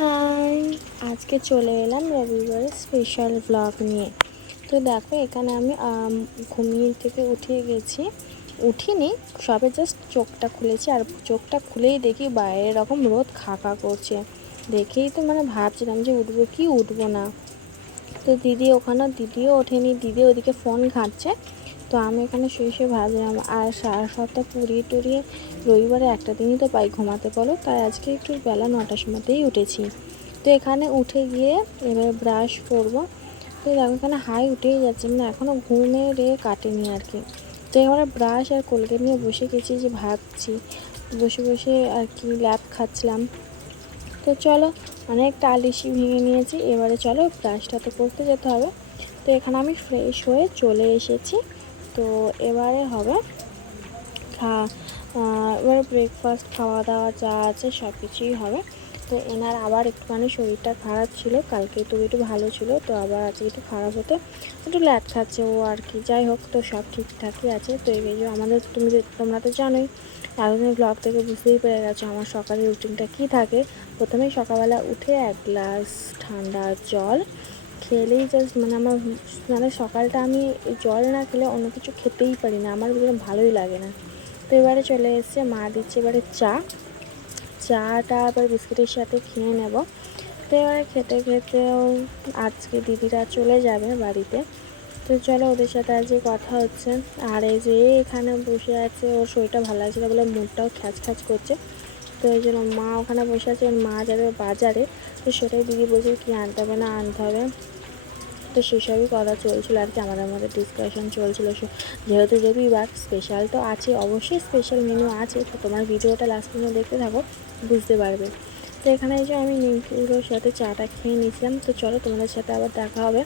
High, আজকে চলে এলাম রবিবারের স্পেশাল ব্লগ নিয়ে। তো দেখো, এখানে আমি ঘুমিয়ে থেকে উঠে গেছি। উঠিনি, সবে জাস্ট চোখটা খুলেছি, আর চোখটা খুলেই দেখি বাইরে এরকম রোদ খাকা করছে। দেখেই তো মানে ভাবছিলাম যে উঠবো কি উঠবো না। তো দিদি ওখানে, দিদিও ওঠেনি, দিদি ওদিকে ফোন ঘাঁটছে। তো আমি এখানে শুয়ে শুয়ে ভাজলাম আর সারা সপ্তাহ পুড়িয়ে টুরিয়ে রবিবারে একটা দিনই তো পাই ঘুমাতে, বলো? তাই আজকে একটু বেলা নটার সময়তেই উঠেছি। তো এখানে উঠে গিয়ে এবার ব্রাশ করব। তো দেখো এখানে হাই উঠেই যাচ্ছে মানে এখনও ঘুমে রে কাটেনি আর কি। তো এবারে ব্রাশ আর কোলগেট নিয়ে বসে গেছি যে ভাবছি, বসে বসে আর কি ল্যাপ খাচ্ছিলাম। তো চলো, অনেকটা আলিশি ভেঙে নিয়েছি, এবারে চলো ব্রাশটা তো করতে যেতে হবে। তো এখানে আমি ফ্রেশ হয়ে চলে এসেছি। তো এবারে হবে খা এবারে ব্রেকফাস্ট খাওয়া দাওয়া যা আছে সব কিছুই হবে। তো এনার আবার একটুখানি শরীরটা খারাপ ছিল, কালকে তো একটু ভালো ছিল, তো আবার আজকে একটু খারাপ হতে একটু ল্যাট খাচ্ছে ও আর কি। যাই হোক, তো সব ঠিকঠাকই আছে। তো এই যে আমাদের, তুমি তোমরা তো জানোই, এতদিন ব্লগ থেকে বুঝতেই পেরে গেছো আমার সকালের রুটিনটা কী থাকে। প্রথমেই সকালবেলা উঠে এক গ্লাস ঠান্ডা জল খেলেই জাস্ট মানে আমার মানে সকালটা আমি জল না খেলে অন্য কিছু খেতেই পারি না, আমার কোনো ভালোই লাগে না। তো এবারে চলে এসছে, মা দিচ্ছে এবারে চা। চাটা আবার বিস্কুটের সাথে খেয়ে নেব। তো এবারে খেতে খেতেও আজকে দিদিরা চলে যাবে বাড়িতে। তো চলো ওদের সাথে আজকে কথা হচ্ছে। আর এই যে এখানে বসে আছে, ওর শরীরটা ভালো লাগছে না বলে মুখটাও খ্যাচ খ্যাচ করছে। তো এই জন্য মা ওখানে বসে আছে মা যাবে বাজারে। তো সেটাই দিদি বলছে কি আনতে হবে না আনতে হবে। তো সেসবই কথা চলছিল আর কি আমাদের মধ্যে ডিসকাশন চলছিল যেহেতু রবিবার স্পেশাল তো আছে, অবশ্যই স্পেশাল মেনু আছে। তো তোমার ভিডিওটা লাস্ট পর্যন্ত দেখতে থাকো, বুঝতে পারবে। তো এখানে এই যে আমি নিমকিগুলোর সাথে চাটা খেয়ে নিয়েছিলাম। তো চলো তোমাদের সাথে আবার দেখা হবে।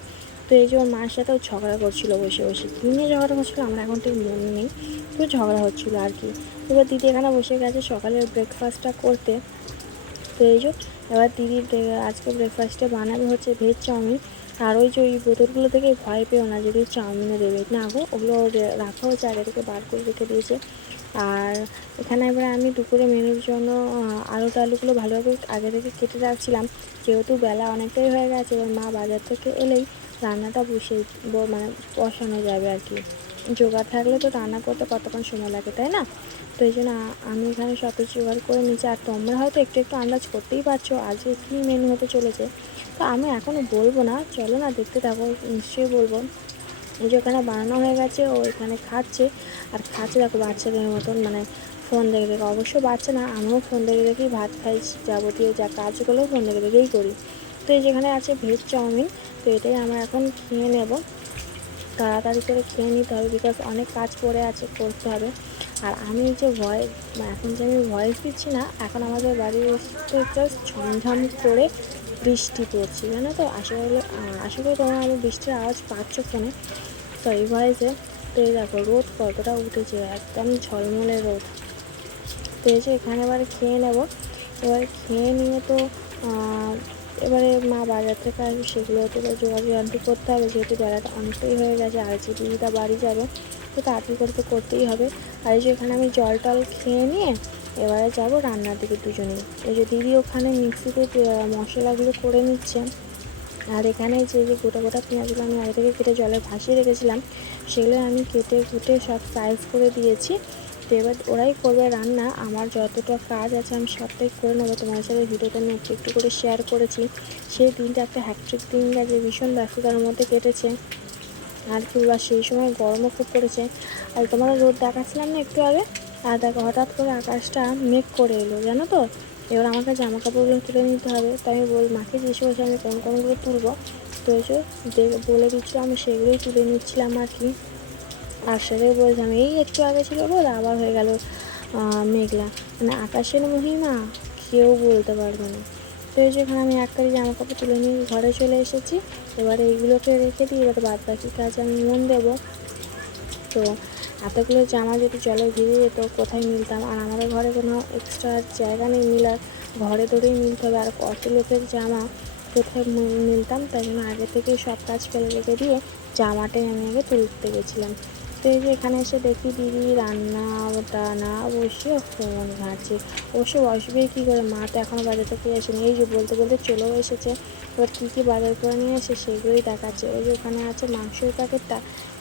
তো এই যে ওর মার সাথেও ঝগড়া করছিল বসে বসে। কী নিয়ে ঝগড়া করছিল, আমার এখন ঠিক মনে নেই। তো ঝগড়া হচ্ছিল আর কি। এবার দিদি এখানে বসে গেছে সকালের ব্রেকফাস্টটা করতে। তো এই যে, এবার দিদি আজকে ব্রেকফাস্টে বানাবে হচ্ছে ভেজ চাউমিন। আর ওই যে ওই বোতলগুলো থেকে ভয় পেও না, যদি চাউমিনে দেবে। না গো, ওগুলো রাখা হচ্ছে আগে থেকে বার করে রেখে দিয়েছে। আর এখানে এবারে আমি দুপুরে মেনুর জন্য আলু টালুগুলো ভালোভাবে আগে থেকে কেটে রাখছিলাম। যেহেতু বেলা অনেকটাই হয়ে গেছে, এবার মা বাজার থেকে এলেই রান্নাটা বসে মানে বসানো যাবে আর কি। জোগাড় থাকলে তো রান্না করতে কতক্ষণ সময় লাগে, তাই না? তো এই জন্য আমি এখানে সব কিছু জোগাড় করে নিয়েছি। আর তোমরা হয়তো একটু একটু আন্দাজ করতেই পারছ আজকে কী মেনু হতে চলেছে। তো আমি এখনও বলব না। চলো না, দেখতে থাকো, নিশ্চয়ই বলব। যে ওখানে বানানো হয়ে গেছে, ও এখানে খাচ্ছে। আর খাচ্ছে দেখো, বাচ্চাদের মতন মানে ফোন দেখে দেখে। অবশ্য বাচ্চা না, আমিও ফোন দেখে দেখেই ভাত খাই, যাবতীয় যা কাজগুলো ফোন দেখে দেখেই করি। তো এই যেখানে আছে ভেজ চাউমিন, তো এটাই আমরা এখন খেয়ে নেব। তাড়াতাড়ি করে খেয়ে নিতে হবে বিকজ অনেক কাজ পড়ে আছে, করতে হবে। আর আমি যে ভয়েস এখন যে আমি ভয়েস দিচ্ছি না, এখন আমাদের বাড়ির জাস্ট ঝমঝম করে বৃষ্টি পড়ছে, জানো তো? আশা করি আশা করি তোমরা আমি বৃষ্টির আওয়াজ পাচ্ছ ফোনে। তো এই ভয়েসে তো এই দেখো, রোদ কতটা উঠেছে, একদম ঝলমলে রোদ। তো যে এখানে এবার খেয়ে নেব। এবার খেয়ে নিয়ে তো এবারে মা বাজার থেকে আসবে সেগুলো তো এবার জোগাড় করতে হবে, যেহেতু বেলাটা অনেকটাই হয়ে গেছে, আর যে দিদিটা বাড়ি যাবে, তো তাড়াতাড়ি করে তো করতেই হবে। আর যে এখানে আমি জল টল খেয়ে নিয়ে এবারে যাব রান্নার দিকে দুজনেই এই যে দিদি ওখানে মিক্সিতে মশলাগুলো করে নিচ্ছে আর এখানে যে যে গোটা গোটা পেঁয়াজগুলো আমি আগে থেকে কেটে জলে ভাসিয়ে রেখেছিলাম, সেগুলো আমি কেটে কুটে সব সাইজ করে দিয়েছি। তো এবার ওরাই করবে রান্না। আমার যতটা কাজ আছে আমি সবটাই করে নেব। তোমার সাথে ভিডিওটা আমি একটু একটু করে শেয়ার করেছি। সেই দিনটা একটা হ্যাকট্রিক দিন গেছে ভীষণ ব্যস্ততার মধ্যে কেটেছে। আর কি বা সেই সময় গরমও খুব পড়েছে। আর তোমার রোদ দেখাচ্ছিলাম না একটু আগে? আর দেখো, হঠাৎ করে আকাশটা মেঘ করে এলো, জানো তো? এবার আমাকে জামা কাপড়গুলো তুলে নিতে হবে। তাই আমি বল, মাকে জিজ্ঞেস করছি আমি কোন কোনগুলো তুলবো? তো এই যে বলে দিচ্ছিল আমি সেগুলোই তুলে নিচ্ছিলাম আর কি। আর সেটাই বলছিলাম এই একটু আগে ছিল রোদ আবার হয়ে গেল মেঘলা। মানে আকাশের মহিমা কেউ বলতে পারবে না। তো এই যে এখানে আমি এক কারি জামা কাপড় তুলে নিয়ে ঘরে চলে এসেছি। এবার এইগুলোকে রেখে দিই এবার বাদ বাকি কাজে আমি মন দেবো। তো এতগুলো জামা যদি জলে ভিজে যেত, কোথায় মিলতাম? আর আমাদের ঘরে কোনো এক্সট্রা জায়গা নেই মিলার ঘরে ধরেই মিলতে হবে। আর কত লোকের জামা কোথায় মিলতাম, তাই জন্য আগে থেকে সব কাজ ফেলে রেখে দিয়ে জামাটাই আমি আগে তুলতে গেছিলাম। তো যে এখানে এসে দেখি দিদি রান্না টানা বসে ফোন ঘাঁটছে। অবশ্য বসবে কী করে? মা তো এখনও বাজার থেকে আসেনি। এই যে বলতে বলতে চলেও এসেছে। এবার কী কী বাজার করে নিয়ে এসে সেগুলোই দেখাচ্ছে। ওই যে ওখানে আছে মাংসের প্যাকেটটা।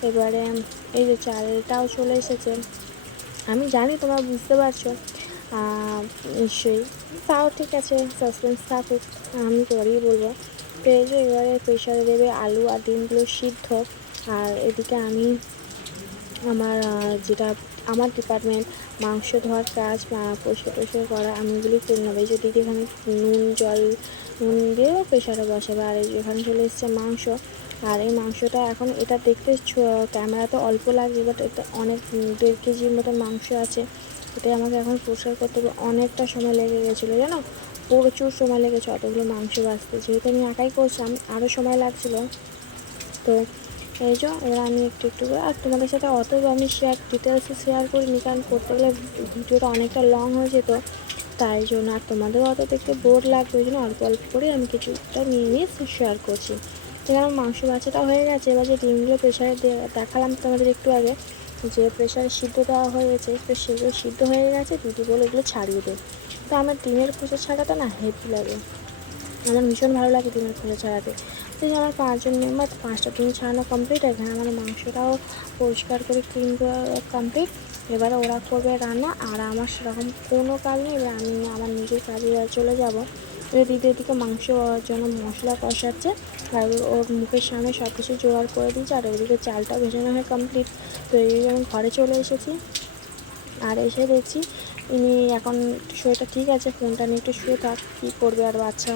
এবারে এই যে চালটাও চলে এসেছে। আমি জানি তোমরা বুঝতে পারছ। নিশ্চয়ই। তাও ঠিক আছে সাসপেন্স থাকুক। আমি পরেই বলব। তো এই যে এবারে প্রেশারে দেবে আলু আর ডিমগুলো সিদ্ধ। আর এদিকে আমি আমার যেটা আমার ডিপার্টমেন্ট মাংস ধোয়ার কাজ পরিষ্কার টরিষ্কার করা, আমি ওগুলি করে নেব এই যে দিদি এখানে নুন, জল, নুন দিয়েও প্রেশারে বসাবে আর এই যে এখানে চলে এসছে মাংস, আর এই মাংসটা এখন এটা দেখতে ক্যামেরাতে অল্প লাগবে বাট এটা অনেক দেড় কেজির মতো মাংস আছে। এটাই আমাকে এখন পরিষ্কার করতে হবে। অনেকটা সময় লেগে গেছিল, জানো? প্রচুর সময় লেগেছে অতগুলো মাংস বাঁচতে। যেহেতু আমি একাই করছিলাম আরও সময় লাগছিল। তো এই যে এবার আমি একটু একটু করে আর তোমাদের সাথে অত আমি শেয়ার ডিটেলসে শেয়ার করিনি, কারণ করতে গেলে ভিডিওটা অনেকটা লং হয়ে যেত। তাই জন্য আর তোমাদেরও অত দেখতে বোর লাগবে ওই জন্য অল্প অল্প করে আমি কিছুটা নিয়ে নিয়ে শেয়ার করছি। এখানে মাংস বাচ্চাটা হয়ে গেছে। এবার যে ডিমগুলো প্রেশারে দেখালাম তোমাদের একটু আগে। যে প্রেশারে সিদ্ধ দেওয়া হয়ে গেছে তো সেগুলো সিদ্ধ হয়ে গেছে। দিদি বলে এগুলো ছাড়িয়ে দে। তো আমার ডিমের খোসা ছাড়াটা না হেভি লাগে। আমার ভীষণ ভালো লাগে ডিমের খোসা ছাড়াতে। তো আমার পাঁচজন মেম্বার পাঁচটা ডিম ছাড়ানো কমপ্লিট এখানে আমার মাংসটাও পরিষ্কার করে ক্লিন কমপ্লিট এবারে ওরা করবে রান্না, আর আমার সেরকম কোনো কাজ নেই, এবার আমি আমার নিজের কাজে চলে যাব। এবার দিদি এদিকে মাংস জন্য মশলা কষাচ্ছে, আর ওর মুখের সামনে সব কিছু জোগাড় করে দিয়েছে, আর ওইদিকে চালটা ভেজানো হয় কমপ্লিট তো এই যে আমি ঘরে চলে এসেছি, আর এসে দেখছি, ইনি এখন শরীরটা ঠিক আছে, ফোনটা নিয়ে একটু শুয়ে থাক, কী করবে আর বাচ্চা?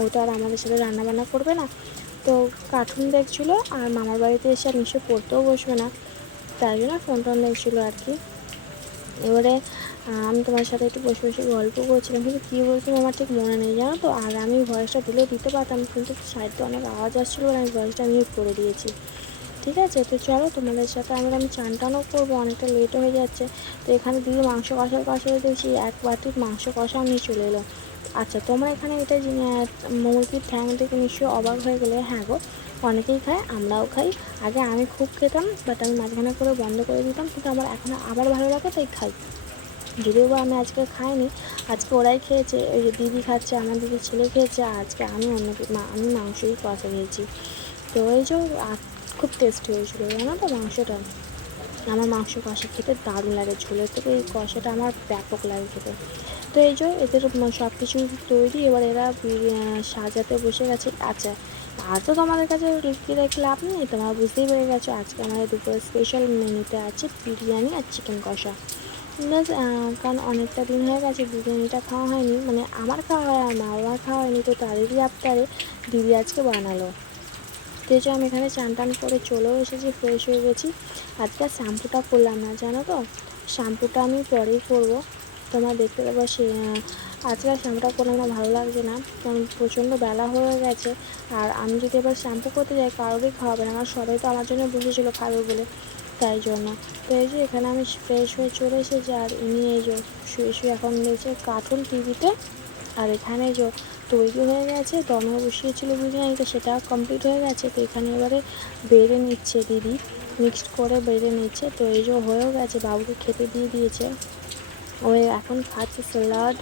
ও তো আর আমাদের সাথে রান্নাবান্না করবে না। তো কার্টুন দেখছিলো আর মামার বাড়িতে এসে আর নিশ্চয় পড়তেও বসবে না। তাই জন্য ফোন টোন দেখছিলো আর কি। এবারে আমি তোমার সাথে একটু বসে বসে গল্প করছিলাম, কিন্তু কী বলছিলাম আমার ঠিক মনে নেই জানো তো? আর আমি ভয়েসটা দিলেও দিতে পারতাম, কিন্তু সাইডে অনেক আওয়াজ আসছিল আর আমি ভয়েসটা মিউট করে দিয়েছি। ঠিক আছে? তো চলো তোমাদের সাথে আমরা আমি চান টানও করব, অনেকটা লেট হয়ে যাচ্ছে। তো এখানে দিদি মাংস কষার কষা দেখছি এক বাটির মাংস কষা নিয়ে চলে এলো। আচ্ছা তোমরা এখানে এটা মুরগির ঠ্যাং দেখে নিশ্চয়ই অবাক হয়ে গেলে? হ্যাঁ গো, অনেকেই খায়, আমরাও খাই। আগে আমি খুব খেতাম বাট আমি মাঝখানে করে বন্ধ করে দিতাম, কিন্তু আমার এখন আবার ভালো লাগে, তাই খাই। যদিও বা আমি আজকে খাইনি, আজকে ওরাই খেয়েছে ওই যে দিদি খাচ্ছে, আমার দিদি ছেলে খেয়েছে আজকে আমি অন্য আমি মাংসই কষা খেয়েছি। তো এই যে খুব টেস্টি হয়েছিল, জানো তো মাংসটা? আমার মাংস কষা খেতে দারুণ লাগে ঝোলের থেকে এই কষাটা আমার ব্যাপক লাগে খেতে। তো এই জন্য এদের সব কিছু তৈরি, এবার এরা সাজাতে বসে গেছে। আচ্ছা আর তো তোমাদের কাছে লুকিয়ে রেখে লাভ নেই? তোমরা বুঝতেই পেরে গেছো, আজকে আমাদের দুপুরে স্পেশাল মেনুতে আছে বিরিয়ানি আর চিকেন কষা। প্লাস কারণ অনেকটা দিন হয়ে গেছে বিরিয়ানিটা খাওয়া হয়নি মানে আমার খাওয়া হয় আর মা বাবার খাওয়া হয়নি, তো তাদেরই আবতারে দিদি আজকে বানালো। তো যে আমি এখানে চান টান করে চলেও এসেছি ফ্রেশ হয়ে গেছি। আজকে শ্যাম্পুটা করলাম না, জানো তো? শ্যাম্পুটা আমি পরেই করব। তোমরা দেখতে পাবো, সে আজকে শ্যাম্পুটা করলাম না, ভালো লাগছে না। কারণ প্রচণ্ড বেলা হয়ে গেছে। আর আমি যদি এবার শ্যাম্পু করতে যাই, কারোরই খাওয়াবে না। আমার সবাই তো আমার জন্য বসেছিলো খাবে বলে, তাই জন্য। তো এই যে এখানে আমি ফ্রেশ হয়ে চলে এসেছি, আর ইনি এই যে, শুয়ে শুয়ে এখন দেখছে কার্টুন টিভিতে আর এখানে যে তৈরি হয়ে গেছে দমে বসিয়েছিল বিরিয়ানিটা সেটা কমপ্লিট হয়ে গেছে, তো এখানে এবারে বেড়ে নিচ্ছে দিদি মিক্সড করে বেড়ে নিচ্ছে, তো এই যে হয়েও গেছে, বাবুকে খেতে দিয়ে দিয়েছে। ও এখন খাচ্ছে স্যালাড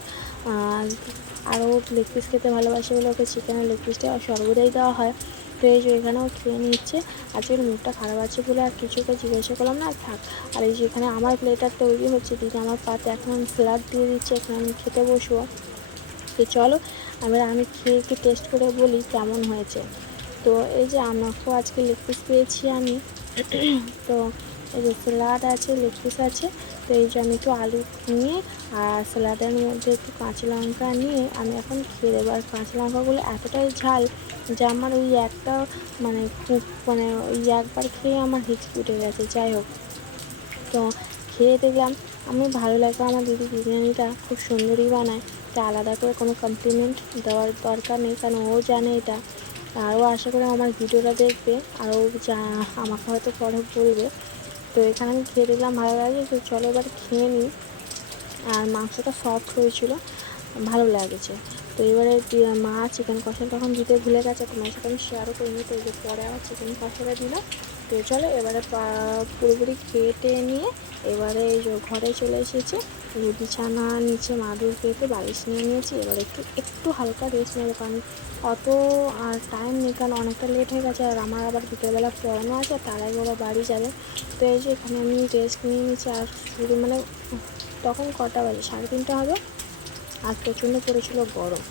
আর ও লেগ পিস খেতে ভালোবাসে বলে ওকে চিকেনের লেগ পিসটা সর্বদাই দেওয়া হয়। তো এই যে এখানেও খেয়ে নিচ্ছে, আজকের মুখটা খারাপ আছে বলে আর কিছুকে জিজ্ঞাসা করলাম না, থাক। আর এই যে এখানে আমার প্লেটার তৈরি হচ্ছে, দিদি আমার পাতে এখন স্যালাড দিয়ে দিচ্ছে, এখন আমি খেতে বসবো। তো চলো, এবার আমি খেয়ে একটু টেস্ট করে বলি কেমন হয়েছে। তো এই যে আমাকেও আজকে লেগ পিস পেয়েছি আমি। তো এই যে স্যালাড আছে লেগ পিস আছে। তো এই যে আমি একটু আলু নিয়ে আর স্যালাডের মধ্যে একটু কাঁচা লঙ্কা নিয়ে আমি এখন খেয়ে দেবো আর কাঁচা লঙ্কাগুলো এতটাই ঝাল যে আমার ওই একটা মানে খুব মানে ওই একবার খেয়ে আমার হিচকি উঠে গেছে। যাই হোক, তো খেয়ে দেখলাম। আমি ভালো লাগল আমার দিদি বিরিয়ানিটা, খুব সুন্দরই বানায়। তা আলাদা করে কোনো কমপ্লিমেন্ট দেওয়ার দরকার নেই, কারণ ও জানে এটা। আরও আশা করে আমার ভিডিওটা দেখবে, আর ও যা আমাকে হয়তো পরে বলবে। তো এখানে আমি খেয়ে দেখলাম ভালো লাগে তো চলো এবার খেয়ে নিই। আর মাংসটা সফট হয়েছিল, ভালো লাগেছে। তো এবারে মা চিকেন কষা তখন দিতে ভুলে গেছে তোমার সাথে আমি শেয়ারও করিনি, তো যে পরে আবার চিকেন কষাটা দিলাম। তো চলো এবারে পুরোপুরি খেয়ে টেয়ে নিয়ে এবারে ঘরে চলে এসেছি। বিছানা, নিচে মাদুর পেতে বালিশ নিয়ে নিয়েছি। এবার একটু একটু হালকা রেস্ট নেব কারণ অত আর টাইম নেই, কারণ অনেকটা লেট হয়ে গেছে। আর আমার আবার বিকেলবেলা পড়ানো আছে তার আগে ওরা বাড়ি যাবে। তো এই যে এখানে আমি রেস্ট নিয়ে নিয়েছি, আর শুধু মানে তখন কটা বাজে? সাড়ে তিনটা হবে। আর প্রচণ্ড পড়েছিল গরম।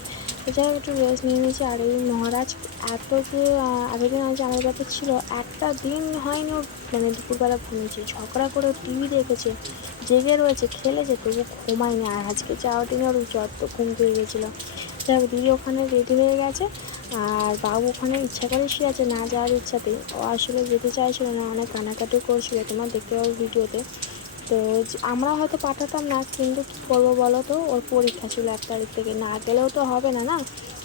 এছাড়া একটু রেস্ট নিয়ে নিয়েছি। আর এই মহারাজ এত যে আহ, এতদিন আগে আমার বাড়িতে ছিল একটা দিন হয়নি ও মানে দুপুরবেলা ঘুমিয়েছে। ঝগড়া করে টিভি দেখেছে জেগে রয়েছে খেলেছে তবু ঘুমায়নি। আর আজকে যাওয়ার দিনে ওর যত ঘুম পেয়ে গেছিল। যাই হোক দিদি ওখানে রেডি হয়ে গেছে। আর বাবু ওখানে ইচ্ছা করে শুয়ে আছে না যাওয়ার ইচ্ছাতেই। ও আসলে যেতে চাইছিল না অনেক কানাকাটি করছিল তোমার দেখতে পাবো ভিডিওতে। তো আমরা হয়তো পাঠাতাম না, কিন্তু কী করব বলো তো? ওর পরীক্ষা ছিল এক তারিখ থেকে। না গেলেও তো হবে না না?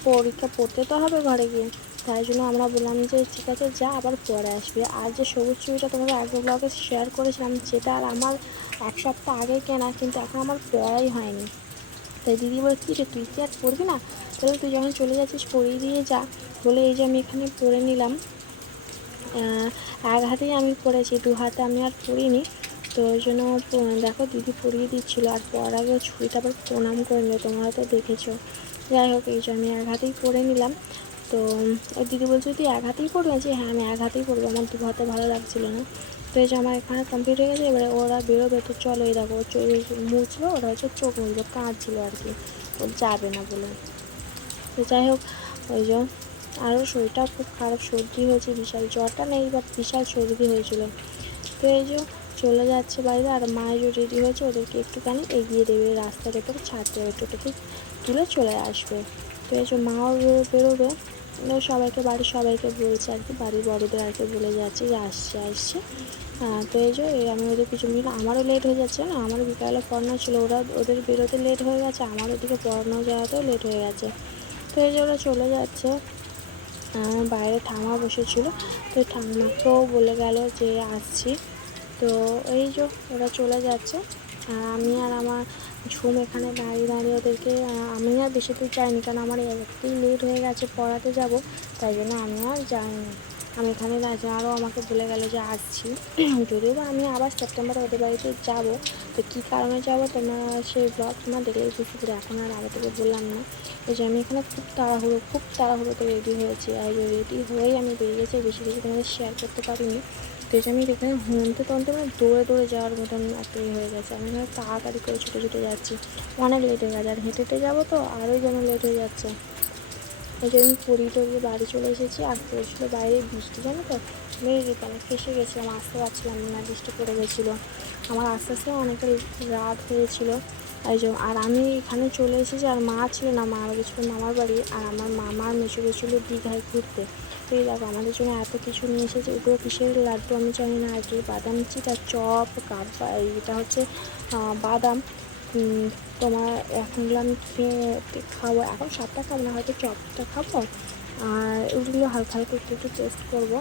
পরীক্ষা পড়তে তো হবে ঘরে গিয়ে। তাই জন্য আমরা বললাম যে, ঠিক আছে, যা, আবার পরে আসবে। আর যে সবুজ চুড়িটা তোমাকে আগে ব্লগে শেয়ার করেছিলাম, যেটা আর আমার এক সপ্তাহ আগে কেনা, কিন্তু এখন আমার পড়াই হয়নি। তাই দিদি বলে, কী রে, তুই কি আর পড়বি না? তাহলে তুই যখন চলে যাচ্ছিস, পড়িয়ে দিয়ে যা। বলে, এই যে আমি এখানে পরে নিলাম। এক হাতেই আমি পড়েছি, দু হাতে আমি আর পড়িনি। তো ওই জন্য দেখো দিদি পরিয়ে দিচ্ছিল আর পর আগে ছুরিটা আবার প্রণাম করে নিল, তোমরা তো দেখেছ। যাই হোক, এই যে আমি এক হাতেই পরে নিলাম। তো, ওই দিদি বলছে, তুই এক হাতেই পড়বে যে হ্যাঁ আমি এক হাতেই পড়ব আমার দু হাতে ভালো লাগছিল না। তো এই যে আমার এখানে কমপ্লিট হয়ে গেছে, এবারে ওরা বেরোবে। তো চলো, এই দেখো চোখ মুছলো, ওরা হচ্ছে চোখ মুছলো কাঁদছিল আর কি। ও যাবে না বলে। তো যাই হোক, ওই যে আরও শরীরটা খুব খারাপ, সর্দি হয়েছে, বিশাল জ্বরটা নেই বাট বিশাল সর্দি হয়েছিল। তো এই যে চলে যাচ্ছে বাইরে আর মায়ের রেডি হয়েছে ওদেরকে একটুখানি এগিয়ে দেবে, রাস্তার ভেতরে ছাড়তে হবে টোটোতে তুলে চলে আসবে। তো এই যে মাও বেরো- বেরোবে। সবাইকে বাড়ির সবাইকে বলছে আর কি, বাড়ির বড়দের আর কি বলে যাচ্ছে যে আসছে আসছে। তো এই যে আমি ওদের পিছন পিছন আমারও লেট হয়ে যাচ্ছে না আমারও বিকালে পড়ানো ছিল, ওরা ওদের বেরোতে লেট হয়ে গেছে আমার ওদিকে পড়ানো যাওয়াতেও লেট হয়ে গেছে। তো এই যে ওরা চলে যাচ্ছে। বাইরে ঠামা বসেছিল, তো ঠাম্মাকেও বলে গেল যে আসছি। তো এই যে ওরা চলে যাচ্ছে। আর আমি আর আমার ঝুম এখানে দাঁড়িয়ে দাঁড়িয়ে ওদেরকে আমি আর বেশি দূর যাইনি কারণ আমার একটুই লেট হয়ে গেছে, পড়াতে যাব। তাই জন্য আমি আর যাইনি। আমি এখানে দাঁড়িয়ে আরও আমাকে বলে গেল যে আসছি। যদিও বা আমি আবার সেপ্টেম্বরে ওদের বাড়িতে যাব। তো কী কারণে যাব তোমার সেই ব্লগ তোমার দেখলেই বুঝতে পারবে এখন আর আগে থেকে বললাম না। এই যে আমি এখানে খুব তাড়াহুড়ো, খুব তাড়াহুড়োতে রেডি হয়েছি। আর রেডি হয়েই আমি বেরিয়েছি বেশি বেশি তোমাদের শেয়ার করতে পারিনি। তো এই আমি এখানে হুমতে তন্তে মানে দৌড়ে দৌড়ে যাওয়ার মতন একটা ইয়ে হয়ে গেছে। আমি এখানে তাড়াতাড়ি করে ছুটে ছুটে যাচ্ছি। অনেক লেট হয়ে গেছে। আর হেঁটে হেঁটে যাব তো আরোই যেন লেট হয়ে যাচ্ছে। এই যে আমি পুরী টরিয়ে বাড়ি চলে এসেছি আর পড়ছিল বাইরে বৃষ্টি, জানো তো? মেরে যেতাম ফেসে গেছিলাম, আসতে পারছিলাম না, বৃষ্টি পড়ে গেছিল। আমার আস্তে আস্তে অনেকটা রাত হয়েছিল। এই যে আর আমি এখানে চলে এসেছি, আর মা ছিল না মা গেছিল মামার বাড়ি, আর আমার মামার মেশো গেছিল দীঘায় ঘুরতে। তো এই দেখো, আমাদের জন্য এত কিছু নিয়ে এসেছে এগুলো কিসের লাড্ডু আমি জানি না, আর কি বাদাম চিটা চপ কাবা এটা হচ্ছে বাদাম। তোমার এখনগুলো আমি খেয়ে খাব, এখন সবটা খাব না, হয়তো চপটা খাব, আর ওগুলো হালকা হালকা একটু একটু টেস্ট করব।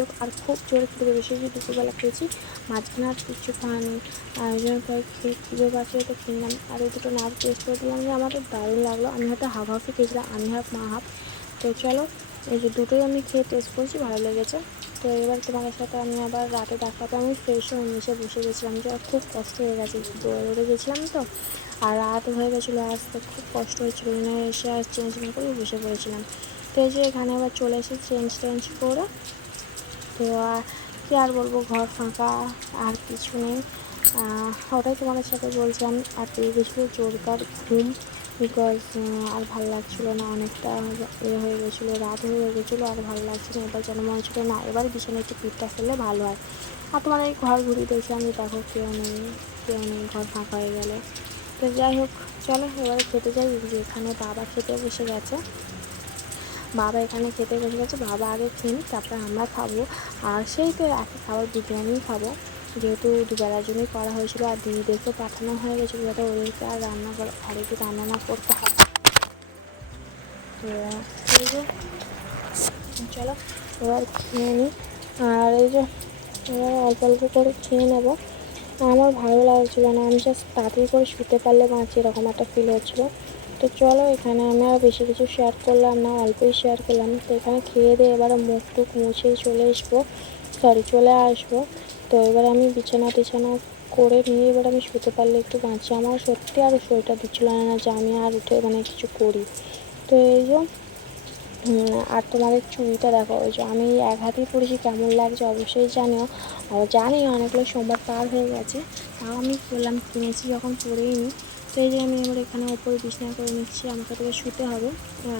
হোক, আর খুব জোরে খেতে বেশি যে দুপুরবেলা খেয়েছি। মাঝখানে আর কিছু আর ওই প্রায় খেয়ে খিদে পাচ্ছে তো কিনলাম। আর এই দুটো নাচ টেস্ট করে দিলাম যে আমার দারুণ লাগল। আমি হয়তো হাফ হাফই খেয়েছিলাম আমি হাফ মা হাফ তো চলো এই যে দুটোই আমি খেয়ে টেস্ট করছি ভালো লেগেছে। তো এবার তোমাদের সাথে আমি আবার রাতে দেখাতে আমি ফ্রেশ হয়ে নিচে বসে গেছিলাম যে খুব কষ্ট হয়ে গেছে। দৌড়ে গেছিলাম তো। আর রাত হয়ে গেছিল আসতে খুব কষ্ট হয়েছিল। ওই জন্য এসে আর চেঞ্জ না করে বসে পড়েছিলাম। তো এই যে এখানে আবার চলে এসে চেঞ্জ টেঞ্জ করে। আর কী আর বলব, ঘর ফাঁকা, আর কিছু নেই। ওটাই তোমাদের সাথে বলছিলাম আর পেয়ে গেছিল জোরদার ঘুম বিকজ আর ভালো লাগছিল না অনেকটা, এ হয়ে গেছিল, রাত হয়ে গেছিল, আর ভালো লাগছিল না, এবার যেন মনে হচ্ছিল, না, এবার বিছানায় একটু পিঠটা ফেললে ভালো হয়। আর তোমার এই ঘর ঘুরিয়ে দেখছিলাম আমি, দেখো কেউ নেই কেউ নেই, ঘর ফাঁকা হয়ে গেলে। তো যাই হোক, চলো, এবারে খেতে যাই এখানে বাবা খেতে বসে গেছে। বাবা এখানে খেতে বসে গেছে, বাবা আগে খেয়ে তারপরে আমরা খাব। আর সেই তো একই খাবার, বিরিয়ানি খাব। যেহেতু দুবেলার জন্যই করা হয়েছিল আর দিদিদেরকে পাঠানো হয়ে গেছিল যাতে ওদেরকে আর রান্না করে, ঘরে কি রান্না না করতে হয়। তো চলো এবার খেয়ে নিই। আর এই যে, এবার অল্প অল্প করে খেয়ে নেব। আমার ভালো লাগছিল না, আমি জাস্ট তাড়াতাড়ি করে শুতে পারলে বাঁচি এরকম একটা ফিল হচ্ছিল। তো চলো, এখানে আমি আর বেশি কিছু শেয়ার করলাম না, অল্পই শেয়ার করলাম। তো এখানে খেয়ে দিয়ে এবারে মুখ টুক মুছে চলে আসব সরি চলে আসব। তো এবার আমি বিছানা টিছানা করে নিয়ে এবার আমি শুতে পারলে একটু বাঁচি। আমার সত্যি আর শরীরটা দিচ্ছিল না যে আমি আর উঠে মানে কিছু করি। তো এই যে আর তোমাদের চুড়িটা দেখো, ওই যে আমি এক হাতেই পরেছি কেমন লাগছে অবশ্যই জানিও। জানি অনেকগুলো সোমবার পার হয়ে গেছে, তাও আমি বললাম কিনেছি, যখন পরেই নি তো এই যে আমি এবার এখানে ওপরে বিছনা করে নিচ্ছি, আমাকে থেকে শুতে হবে।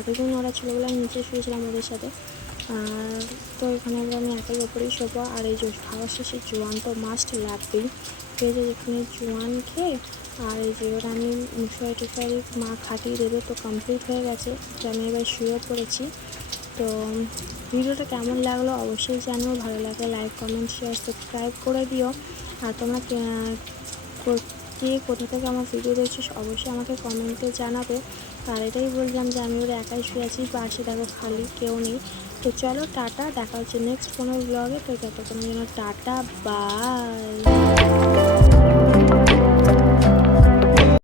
এতদিন ওরা ছিল বলে আমি নিচে শুয়েছিলাম ওদের সাথে। আর তো এখানে আমি একাই ওপরেই শোবো। আর এই যে খাওয়ার শেষে জোয়ান তো মাস্ট লাগবেই। তো এই যে এখানে জোয়ান খেয়ে, আর এই যে এবার আমি মশারি টশারি মা খাটিয়ে দেবে তো কমপ্লিট হয়ে গেছে। তো আমি এবার শুয়ে পড়েছি। তো ভিডিওটা কেমন লাগল অবশ্যই জানিও। ভালো লাগলে লাইক কমেন্ট শেয়ার সাবস্ক্রাইব করে দিও। আর তোমরা কে- কোথা থেকে আমার ভিডিও দেখছ অবশ্যই আমাকে কমেন্টে জানাবে। আর এটাই বললাম যে আমি ওর একাই শুয়ে আছি পাশে দেখো খালি, কেউ নেই। তো চলো, টাটা, দেখা হচ্ছে নেক্সট কোনো ব্লগে তো যতক্ষণ যেন টাটা বাই